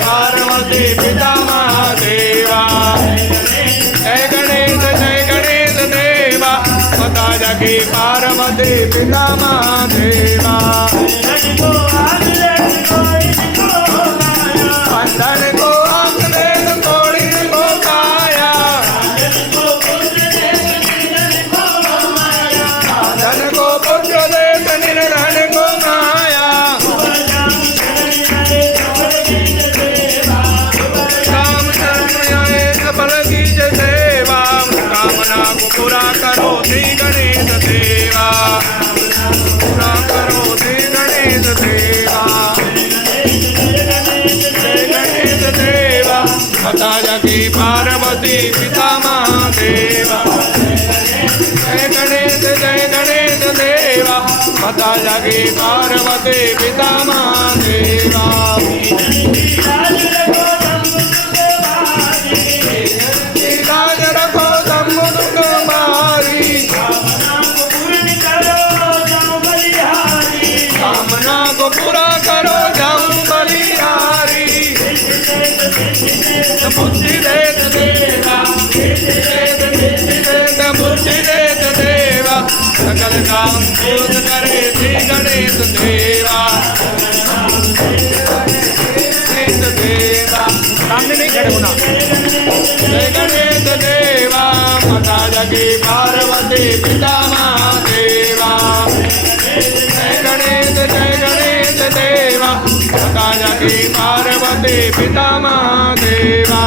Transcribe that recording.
पार्वती पिता महादेवा जय गणेश देवा माता जगी पार्वती पिता महादेवा बंधन को आंख दे कोड़ी को काया धन को पुत्र दे निर्धन को माया पूरा करो श्री गणेश देवा पूरा करो श्री गणेश देवा जय गणेश देवा माता जगी पार्वती पिता महादेवा जय गणेश देवा माता जगी पार्वती पिता महादेवा पूरा करो जाऊं बलिहारी बुद्धि देत देवा बुद्धि देत देवा सकल काम पूर्ण करे श्री गणेश देवा सामने नहीं खड़े होना जय गणेश देवा माता जगी पार्वती पिता महादेवा जय गणेश देवा माता जगी पार्वती पिता महादेवा।